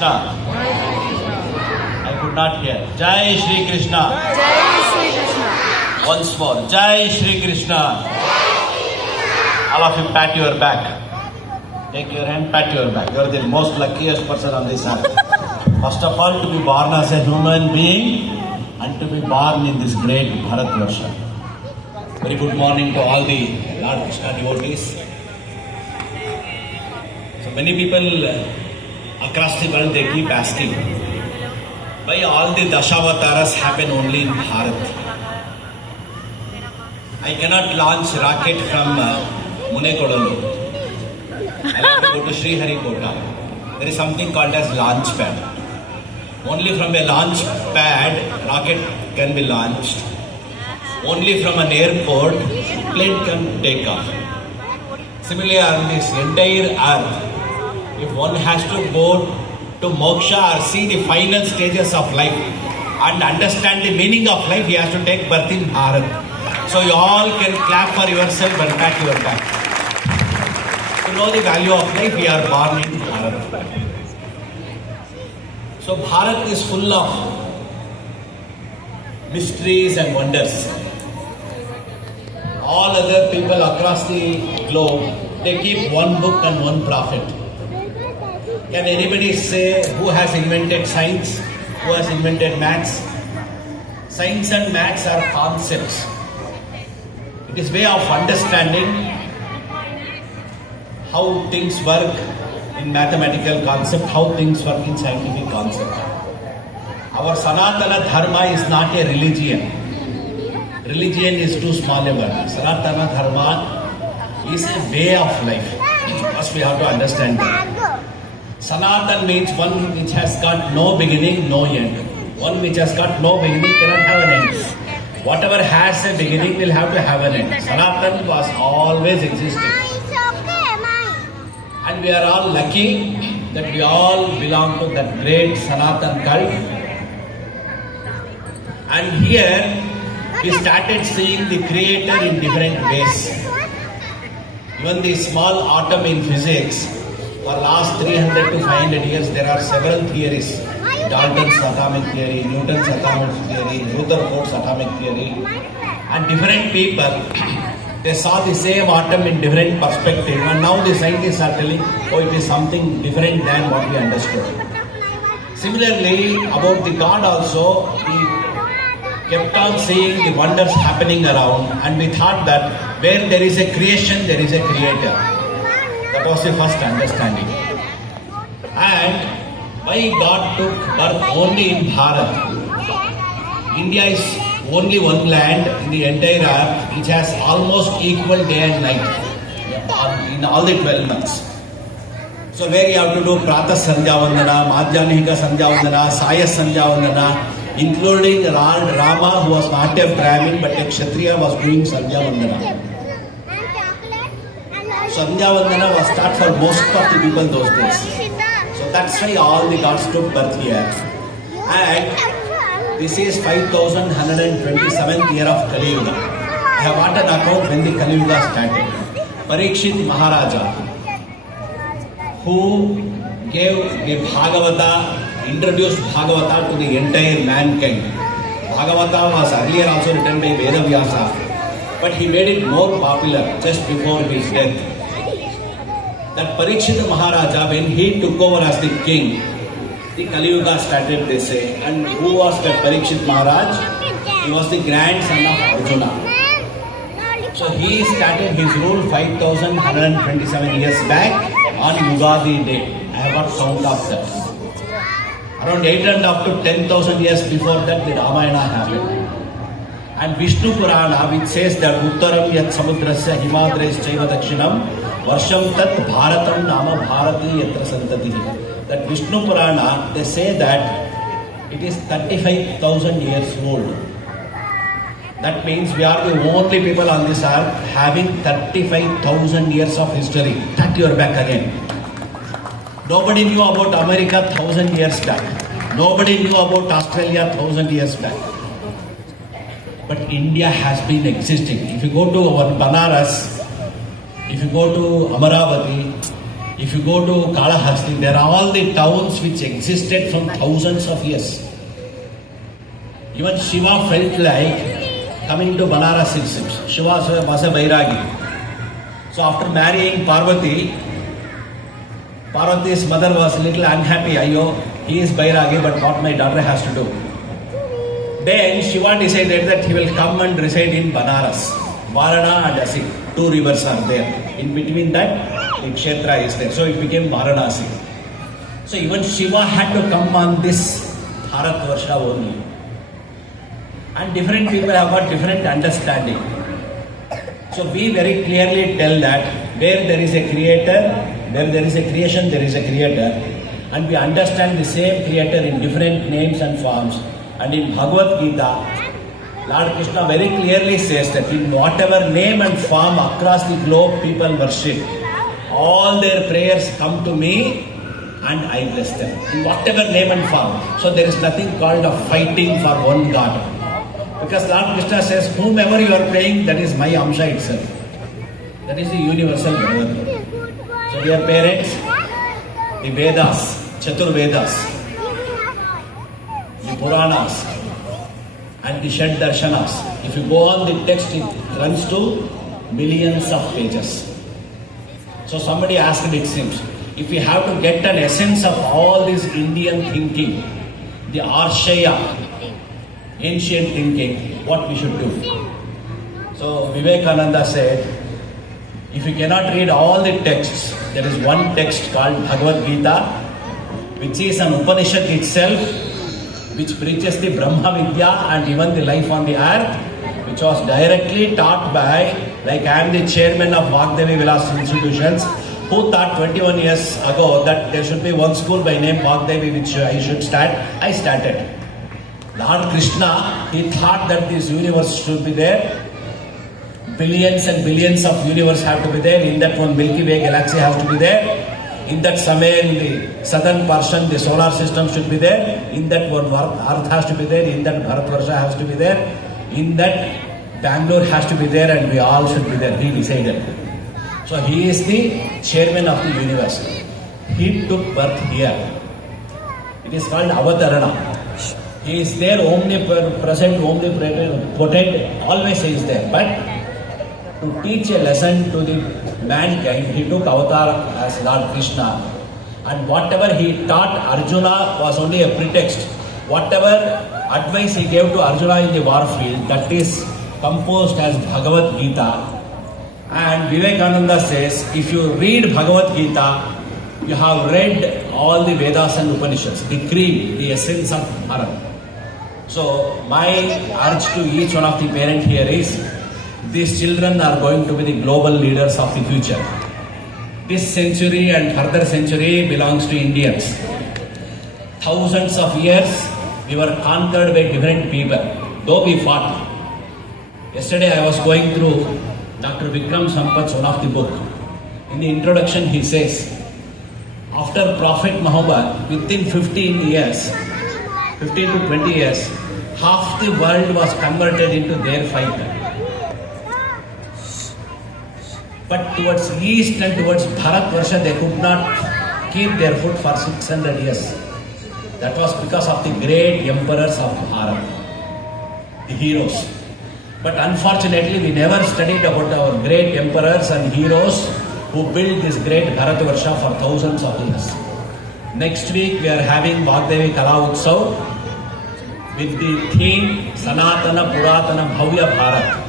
Krishna. I could not hear. Jai Shri Krishna. Jai Shri Krishna. Once more. Jai Shri Krishna. All of you pat your back. Take your hand, pat your back. You are the most luckiest person on this earth. First of all, to be born as a human being and to be born in this great Bharatvarsha. Very good morning to all the Lord Krishna devotees. So many people across the world, they keep asking, why all the Dashavataras happen only in Bharat? I cannot launch rocket from Munekodolu. I have to go to Sriharikota. There is something called as launch pad. Only from a launch pad, rocket can be launched. Only from an airport, plane can take off. Similarly, on this entire earth, if one has to go to moksha or see the final stages of life and understand the meaning of life, he has to take birth in Bharat. So you all can clap for yourself and pat your back. To know the value of life, we are born in Bharat. So Bharat is full of mysteries and wonders. All other people across the globe, they keep one book and one prophet. Can anybody say who has invented science? Who has invented maths? Science and maths are concepts. It is way of understanding how things work in mathematical concept, how things work in scientific concept. Our Sanatana Dharma is not a religion. Religion is too small a word. Sanatana Dharma is a way of life. First we have to understand that. Sanatan means one which has got no beginning, no end. One which has got no beginning cannot have an end. Whatever has a beginning will have to have an end. Sanatan was always existing. And we are all lucky that we all belong to that great Sanatan cult. And here we started seeing the Creator in different ways. Even the small atom in physics, for last 300 to 500 years, there are several theories. Dalton's atomic theory, Newton's atomic theory, Rutherford's atomic theory. And different people, they saw the same atom in different perspective. And now the scientists are telling, oh, it is something different than what we understood. Similarly, about the God also, we kept on seeing the wonders happening around. And we thought that where there is a creation, there is a creator. That was the first understanding. And why God took birth only in Bharat? India is only one land in the entire earth which has almost equal day and night in all the 12 months. So where you have to do Pratha Sandhya Vandana, Madhyamika Sandhya Vandana, Saya Sandhya Vandana, including Rama, who was not a Brahmin but a Kshatriya, was doing Sandhya Vandana. Sandhya Vandana was start for most of the people those days. So that's why all the gods took birth here. And this is 5127th year of Kali Yuga. I have got an account when the Kali Yuga started. Parikshit Maharaja, who gave the Bhagavata, introduced Bhagavata to the entire mankind. Bhagavata was earlier also written by Vedavyasa, but he made it more popular just before his death. That Parikshit Maharaja, when he took over as the king, the Kali Yuga started, they say. And who was that Parikshit Maharaj? He was the grandson of Arjuna. So he started his rule 5127 years back on Yugadi day. I have got count of that. Around 8.5 to 10,000 years before that, the Ramayana happened. And Vishnu Purana, which says that Uttaram yat samudrasya himadres chaiva dakshinam varsham tat bharatam nama bharati yatra santatihi. That Vishnu Purana, they say that it is 35,000 years old. That means we are the only people on this earth having 35,000 years of history. Pat your back again. Nobody knew about America 1,000 years back. Nobody knew about Australia 1,000 years back. But India has been existing. If you go to Banaras, if you go to Amaravati, If you go to Kalahasti, there are all the towns which existed from thousands of years. Even Shiva felt like coming to Banaras it seems. Shiva was a Vairagi. So after marrying Parvati, Parvati's mother was a little unhappy. Ayo, he is Vairagi, but what my daughter has to do. Then Shiva decided that he will come and reside in Banaras. Varana and Asi, two rivers are there. In between that, the Kshetra is there. So it became Varanasi. So even Shiva had to come on this Bharat Varsha only. And different people have got different understanding. So we very clearly tell that where there is a creator, where there is a creation, there is a creator. And we understand the same creator in different names and forms. And in Bhagavad Gita, Lord Krishna very clearly says that in whatever name and form across the globe people worship, all their prayers come to me and I bless them. In whatever name and form. So there is nothing called a fighting for one God. Because Lord Krishna says, whomever you are praying, that is my Amsha itself. That is the universal brother. So dear parents, the Vedas, Chatur Vedas, the Puranas, and the Shad Darshanas, if you go on the text, it runs to millions of pages. So somebody asked, it seems, if we have to get an essence of all this Indian thinking, the Arshaya, ancient thinking, what we should do. So Vivekananda said, if you cannot read all the texts, there is one text called Bhagavad Gita, which is an Upanishad itself, which preaches the Brahma Vidya and even the life on the earth, which was directly taught by, like I am the chairman of Vagdevi Vilas Institutions, who thought 21 years ago that there should be one school by name Vagdevi which I should start. I started. Lord Krishna, he thought that this universe should be there. Billions and billions of universe have to be there. In that one Milky Way galaxy has to be there. In that somewhere in the southern portion, the solar system should be there. In that one Earth has to be there. In that Bharatvarsha has to be there. In that Bangalore has to be there, and we all should be there. He decided. So he is the chairman of the universe. He took birth here. It is called Avatarana. He is there, omnipresent, omnipotent, always he is there. But to teach a lesson to the mankind, he took avatar as Lord Krishna. And whatever he taught Arjuna was only a pretext. Whatever advice he gave to Arjuna in the war field, that is composed as Bhagavad Gita. And Vivekananda says, if you read Bhagavad Gita, you have read all the Vedas and Upanishads, the cream, the essence of Bharat. So my urge to each one of the parents here is, these children are going to be the global leaders of the future. This century and further century belongs to Indians. Thousands of years we were conquered by different people, though we fought. Yesterday I was going through Dr. Vikram Sampath's one of the book. In the introduction he says, after Prophet Muhammad, within 15 years, 15 to 20 years, half the world was converted into their faith. But towards east and towards Bharatvarsha, they could not keep their foot for 600 years. That was because of the great emperors of Bharat, the heroes. But unfortunately, we never studied about our great emperors and heroes who built this great Bharatvarsha for thousands of years. Next week, we are having Vagdevi Kala Utsav with the theme Sanatana Puratana Bhavya Bharat.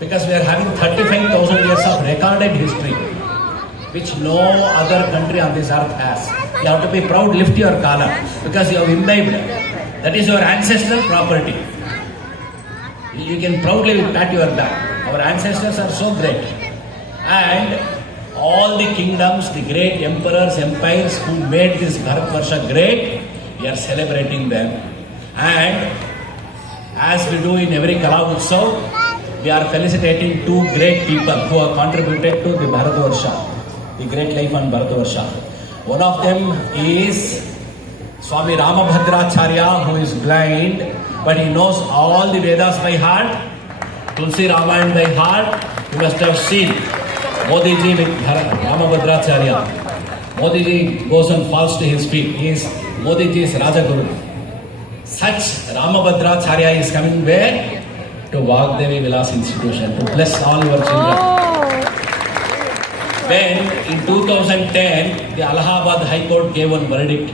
Because we are having 35,000 years of recorded history, which no other country on this earth has. You have to be proud, lift your collar, because you have imbibed. That is your ancestral property. You can proudly pat your back. Our ancestors are so great. And all the kingdoms, the great emperors, empires who made this Bharatvarsha great, we are celebrating them. And as we do in every Kala Utsav, we are felicitating two great people who have contributed to the Bharatvarsha, the great life on Bharatvarsha. One of them is Swami Ramabhadracharya, who is blind, but he knows all the Vedas by heart, Tulsi Ramayana by heart. You must have seen. Modi ji with Ramabhadracharya. Modi ji goes and falls to his feet. He is Modi ji's Rajaguru. Such Ramabhadracharya is coming where? To Vagdevi Vilas Institution to bless all your children. Then in 2010, the Allahabad High Court gave one verdict.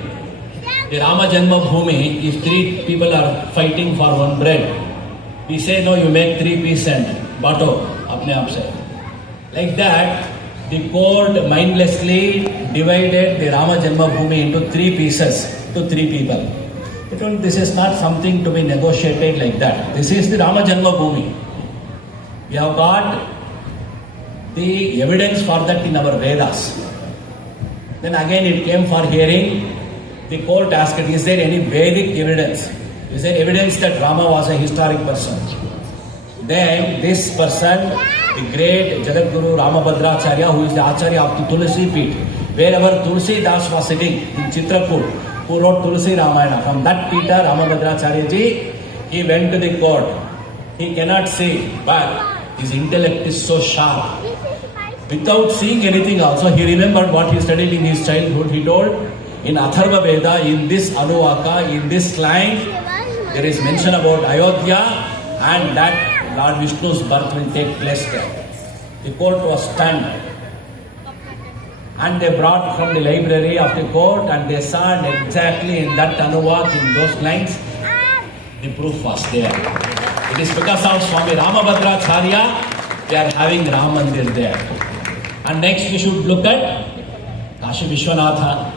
The Rama Janma Bhoomi, if 3 people are fighting for one bread, we say no, you make 3 pieces and bato, apne aap se. Like that, the court mindlessly divided the Rama Janma Bhoomi into 3 pieces to 3 people. They told this is not something to be negotiated like that. This is the Rama Janma Bhoomi. We have got the evidence for that in our Vedas. Then again it came for hearing. The court asked, is there any Vedic evidence? Is there evidence that Rama was a historic person? Then this person, the great Jagadguru Ramabhadracharya, who is the Acharya of the Tulsi Peeth, wherever Tulsi Das was sitting in Chitrakoot, who wrote Tulsi Ramayana, from that Peeta, Ramabhadracharya ji, he went to the court. He cannot see, but his intellect is so sharp. Without seeing anything also, he remembered what he studied in his childhood. He told, in Atharva Veda, in this Anuvaka, in this line, there is mention about Ayodhya and that Lord Vishnu's birth will take place there. The court was stunned. And they brought from the library of the court and they saw exactly in that Anuvak, in those lines, the proof was there. It is because of Swami Ramabhadracharya, they are having Ram Mandir there. And next we should look at Kashi Vishwanatha.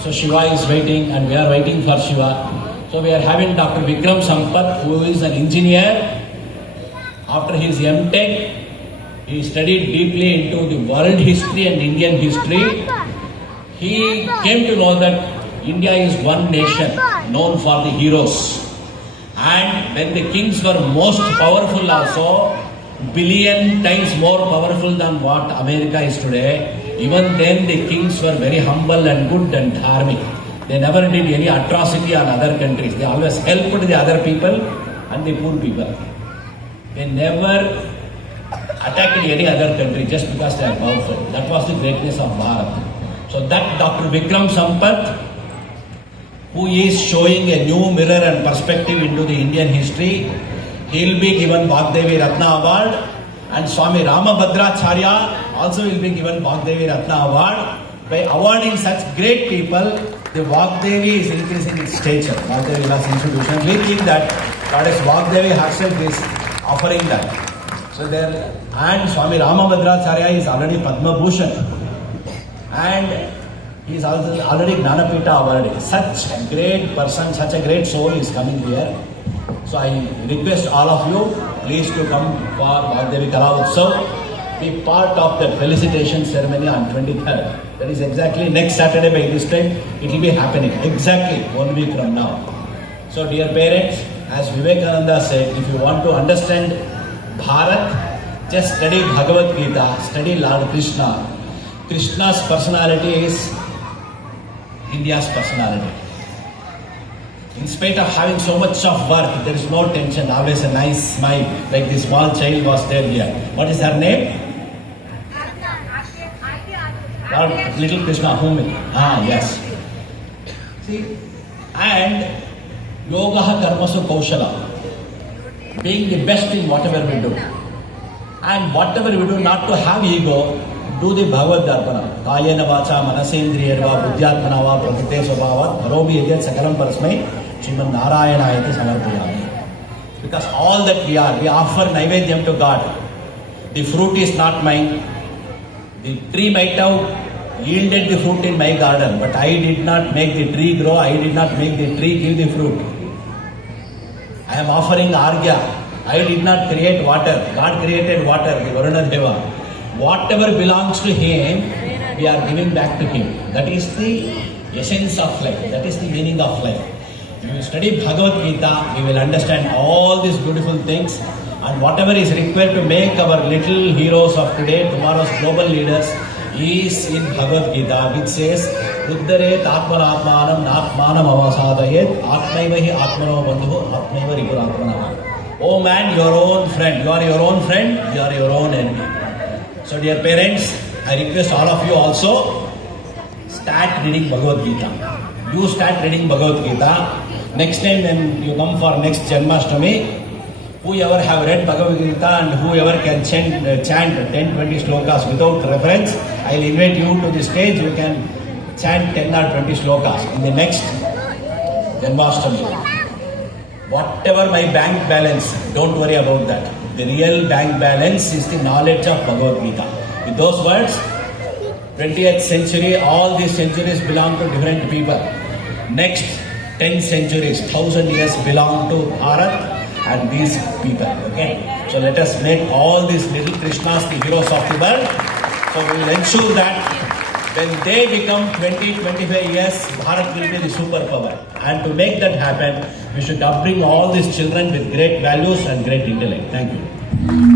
So Shiva is waiting and we are waiting for Shiva. So we are having Dr. Vikram Sampath, who is an engineer. After his M.Tech, he studied deeply into the world history and Indian history. He came to know that India is one nation known for the heroes. And when the kings were most powerful also, billion times more powerful than what America is today, even then the kings were very humble and good and dharmic. They never did any atrocity on other countries. They always helped the other people and the poor people. They never attacked any other country just because they are powerful. That was the greatness of Bharat. So that Dr. Vikram Sampath, who is showing a new mirror and perspective into the Indian history, he will be given Vagdevi Ratna Award, and Swami Ramabhadracharya also will be given Vagdevi Ratna Award. By awarding such great people, the Vagdevi is increasing its stature. Vagdevi Vilas Institution. We think that Goddess Vagdevi herself is offering that. So there, and Swami Ramabhadracharya is already Padma Bhushan, and he is also already Gnanapita awarded. Such a great person, such a great soul is coming here. So I request all of you, please to come for Vagdevi Kala Utsav, be part of the felicitation ceremony on 23rd. That is exactly next Saturday by this time, it will be happening. Exactly 1 week from now. So dear parents, as Vivekananda said, if you want to understand Bharat, just study Bhagavad Gita, study Lord Krishna. Krishna's personality is India's personality. In spite of having so much of work, there is no tension, always a nice smile, like this small child was there here. What is her name? Lord Little Krishna, whom? Yes. See, and Yogaha Karmasu Kaushala, being the best in whatever we do. And whatever we do, not to have ego, do the Bhagavad Darpana. Kayena Vacha Manasendriyarva Buddhyatmana va Prakrite Swabhavat Bharobi Yadyat Sakalam Parasmai Sriman Narayanayati Samarpayami. Because all that we are, we offer Naivedyam to God. The fruit is not mine. The tree might have yielded the fruit in my garden, but I did not make the tree grow, I did not make the tree give the fruit. I am offering Argya. I did not create water. God created water, the Varuna Deva. Whatever belongs to Him, we are giving back to Him. That is the essence of life. That is the meaning of life. If you study Bhagavad Gita, we will understand all these beautiful things, and whatever is required to make our little heroes of today, tomorrow's global leaders, is in Bhagavad Gita, which says, Uddaret Atmanatmanam Natmanam Avasadayet Atmaivahi Atmano Bandhu Atmaiva Ripuratmanam. Oh man, your own friend. You are your own friend, you are your own enemy. So dear parents, I request all of you also start reading Bhagavad Gita. You start reading Bhagavad Gita. Next time when you come for next Janmashtami, whoever have read Bhagavad Gita and whoever can chant 10-20 slokas without reference, I will invite you to the stage. You can chant 10 or 20 slokas in the next Janmashtami. Whatever my bank balance, don't worry about that. The real bank balance is the knowledge of Bhagavad Gita. With those words, 20th century, all these centuries belong to different people. Next 10 centuries, 1000 years belong to Bharat and these people. Okay? So let us make all these little Krishnas the heroes of the world. So we will ensure that when they become 20-25 years, Bharat will be the superpower. And to make that happen, we should upbring all these children with great values and great intellect. Thank you.